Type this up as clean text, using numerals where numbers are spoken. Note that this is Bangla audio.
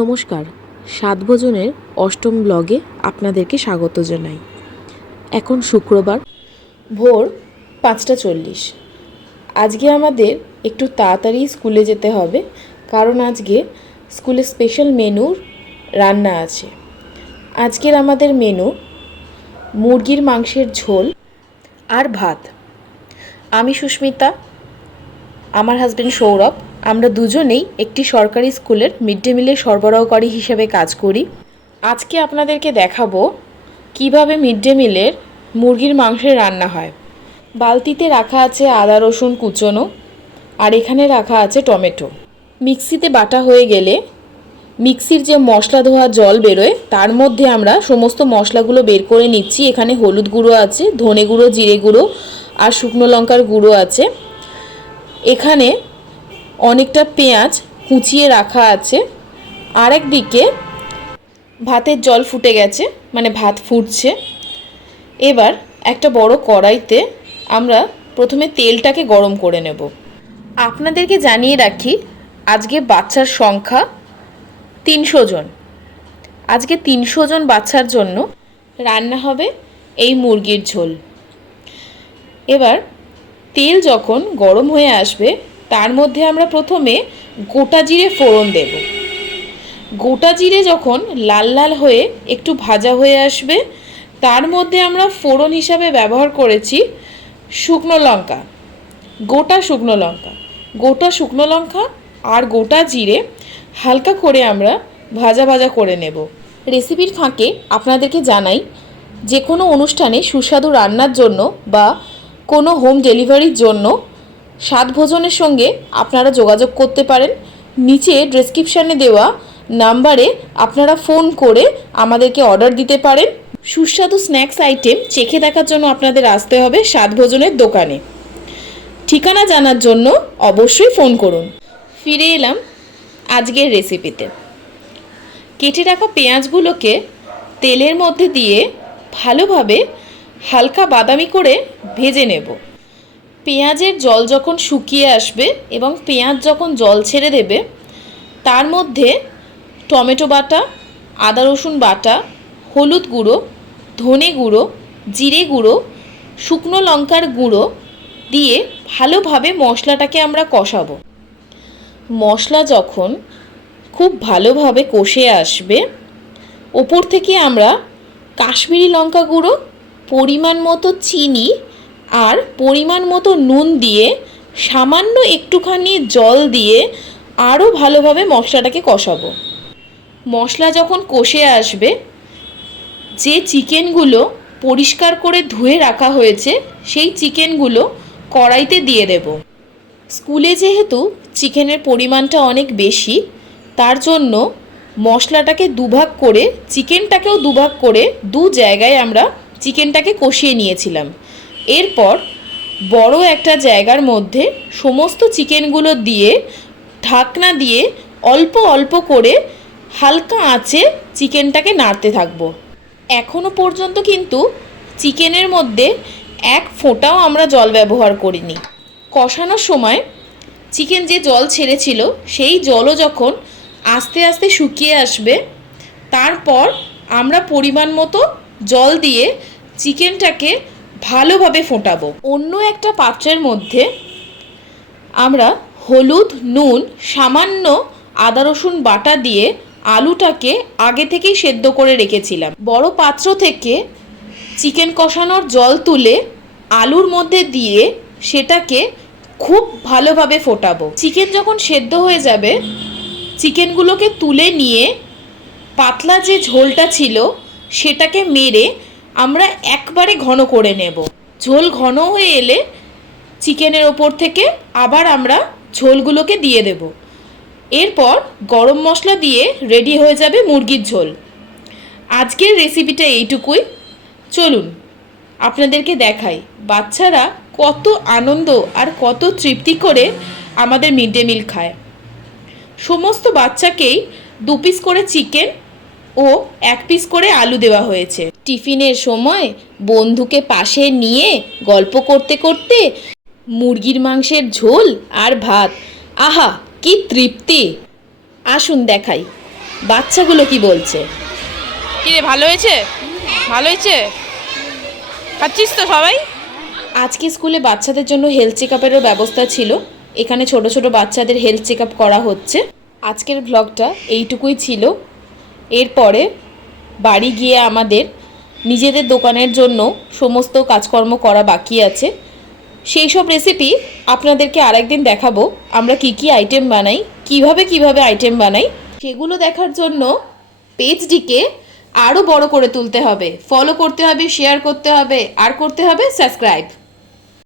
নমস্কার, স্বাদ ভোজনের অষ্টম ব্লগে আপনাদেরকে স্বাগত জানাই। এখন শুক্রবার ভোর 5:40। আজকে আমাদের একটু তাড়াতাড়ি স্কুলে যেতে হবে, কারণ আজকে স্কুলে স্পেশাল মেনুর রান্না আছে। আজকের আমাদের মেনু মুরগির মাংসের ঝোল আর ভাত। আমি সুস্মিতা, আমার হাজব্যান্ড সৌরভ, আমরা দুজনেই একটি সরকারি স্কুলের মিড ডে মিলের সরবরাহকারী হিসেবে কাজ করি। আজকে আপনাদেরকে দেখাবো কিভাবে মিড ডে মিলের মুরগির মাংসের রান্না হয়। বালতিতে রাখা আছে আদা রসুন কুচোনো, আর এখানে রাখা আছে টমেটো। মিক্সিতে বাটা হয়ে গেলে মিক্সির যে মশলা ধোয়া জল বেরোয় তার মধ্যে আমরা সমস্ত মশলাগুলো বের করে নিচ্ছি। এখানে হলুদ গুঁড়ো আছে, ধনে গুঁড়ো, জিরে গুঁড়ো আর শুকনো লঙ্কার গুঁড়ো আছে। এখানে অনেকটা পেঁয়াজ কুচিয়ে রাখা আছে। আরেক দিকে ভাতের জল ফুটে গেছে, মানে ভাত ফুটছে। এবার একটা বড় কড়াইতে আমরা প্রথমে তেলটাকে গরম করে নেব। আপনাদেরকে জানিয়ে রাখি, আজকে বাচ্চার সংখ্যা 300 জন। আজকে 300 জন বাচ্চার জন্য রান্না হবে এই মুরগির ঝোল। এবার তেল যখন গরম হয়ে আসবে তার মধ্যে আমরা প্রথমে গোটা জিরে ফোড়ন দেব। গোটা জিরে যখন লাল লাল হয়ে একটু ভাজা হয়ে আসবে তার মধ্যে আমরা ফোড়ন হিসাবে ব্যবহার করেছি শুকনো লঙ্কা, গোটা শুকনো লঙ্কা। গোটা শুকনো লঙ্কা আর গোটা জিরে হালকা করে আমরা ভাজা ভাজা করে নেব। রেসিপির ফাঁকে আপনাদেরকে জানাই, যে কোনো অনুষ্ঠানে সুস্বাদু রান্নার জন্য বা কোনো হোম ডেলিভারির জন্য স্বাদ ভোজনের সঙ্গে আপনারা যোগাযোগ করতে পারেন। নিচে ডেসক্রিপশানে দেওয়া নাম্বারে আপনারা ফোন করে আমাদেরকে অর্ডার দিতে পারেন। সুস্বাদু স্ন্যাক্স আইটেম চেখে দেখার জন্য আপনাদের আসতে হবে স্বাদ ভোজনের দোকানে। ঠিকানা জানার জন্য অবশ্যই ফোন করুন। ফিরে এলাম আজকের রেসিপিতে। কেটে রাখা পেঁয়াজগুলোকে তেলের মধ্যে দিয়ে ভালোভাবে হালকা বাদামি করে ভেজে নেব। পেঁয়াজের জল যখন শুকিয়ে আসবে এবং পেঁয়াজ যখন জল ছেড়ে দেবে তার মধ্যে টমেটো বাটা, আদা রসুন বাটা, হলুদ গুঁড়ো, ধনে গুঁড়ো, জিরে গুঁড়ো, শুকনো লঙ্কার গুঁড়ো দিয়ে ভালোভাবে মশলাটাকে আমরা কষাবো। মশলা যখন খুব ভালোভাবে কষে আসবে ওপর থেকে আমরা কাশ্মীরি লঙ্কা গুঁড়ো, পরিমাণ মতো চিনি আর পরিমাণ মতো নুন দিয়ে সামান্য একটুখানি জল দিয়ে আরও ভালোভাবে মশলাটাকে কষাবো। মশলা যখন কষে আসবে যে চিকেনগুলো পরিষ্কার করে ধুয়ে রাখা হয়েছে সেই চিকেনগুলো কড়াইতে দিয়ে দেব। স্কুলে যেহেতু চিকেনের পরিমাণটা অনেক বেশি, তার জন্য মশলাটাকে দুভাগ করে চিকেনটাকেও দুভাগ করে দু জায়গায় আমরা চিকেনটাকে কষিয়ে নিয়েছিলাম। এরপর বড় একটা জায়গার মধ্যে সমস্ত চিকেনগুলো দিয়ে ঢাকনা দিয়ে অল্প অল্প করে হালকা আঁচে চিকেনটাকে নাড়তে থাকবো। এখনও পর্যন্ত কিন্তু চিকেনের মধ্যে এক ফোঁটাও আমরা জল ব্যবহার করিনি। কষানোর সময় চিকেন যে জল ছেড়েছিল সেই জলও যখন আস্তে আস্তে শুকিয়ে আসবে তারপর আমরা পরিমাণ মতো জল দিয়ে চিকেনটাকে ভালোভাবে ফোটাবো। অন্য একটা পাত্রের মধ্যে আমরা হলুদ, নুন, সামান্য আদা রসুন বাটা দিয়ে আলুটাকে আগে থেকেই সেদ্ধ করে রেখেছিলাম। বড় পাত্র থেকে চিকেন কষানোর জল তুলে আলুর মধ্যে দিয়ে সেটাকে খুব ভালোভাবে ফোটাবো। চিকেন যখন সেদ্ধ হয়ে যাবে চিকেনগুলোকে তুলে নিয়ে পাতলা যে ঝোলটা ছিল সেটাকে মেরে আমরা একবারে ঘন করে নেব। ঝোল ঘন হয়ে এলে চিকেনের ওপর থেকে আবার আমরা ঝোলগুলোকে দিয়ে দেব। এরপর গরম মশলা দিয়ে রেডি হয়ে যাবে মুরগির ঝোল। আজকের রেসিপিটা এইটুকুই। চলুন আপনাদেরকে দেখাই বাচ্চারা কত আনন্দ আর কত তৃপ্তি করে আমাদের মিড ডে মিল খায়। সমস্ত বাচ্চাকেই 2 পিস করে চিকেন ও 1 পিস করে আলু দেওয়া হয়েছে। টিফিনের সময় বন্ধুকে পাশে নিয়ে গল্প করতে করতে মুরগির মাংসের ঝোল আর ভাত, আহা কি তৃপ্তি! আসুন দেখাই। বাচ্চাগুলো কি বলছে? কি রে, ভালো হয়েছে? ভালো হয়েছে? খাচ্ছিস তো সবাই? আজকে স্কুলে বাচ্চাদের জন্য হেলথ চেক আপেরও ব্যবস্থা ছিল। এখানে ছোট ছোট বাচ্চাদের হেলথ চেক আপ করা হচ্ছে। আজকের ভ্লগটা এইটুকুই ছিল। এরপরে বাড়ি গিয়ে আমাদের নিজেদের দোকানের জন্য সমস্ত কাজকর্ম করা বাকি আছে। সেই সব রেসিপি আপনাদেরকে আরেকদিন দেখাবো। আমরা কি কি আইটেম বানাই, কিভাবে আইটেম বানাই, সেগুলো দেখার জন্য পেজটিকে আরও বড় করে তুলতে হবে, ফলো করতে হবে, শেয়ার করতে হবে, আর করতে হবে সাবস্ক্রাইব।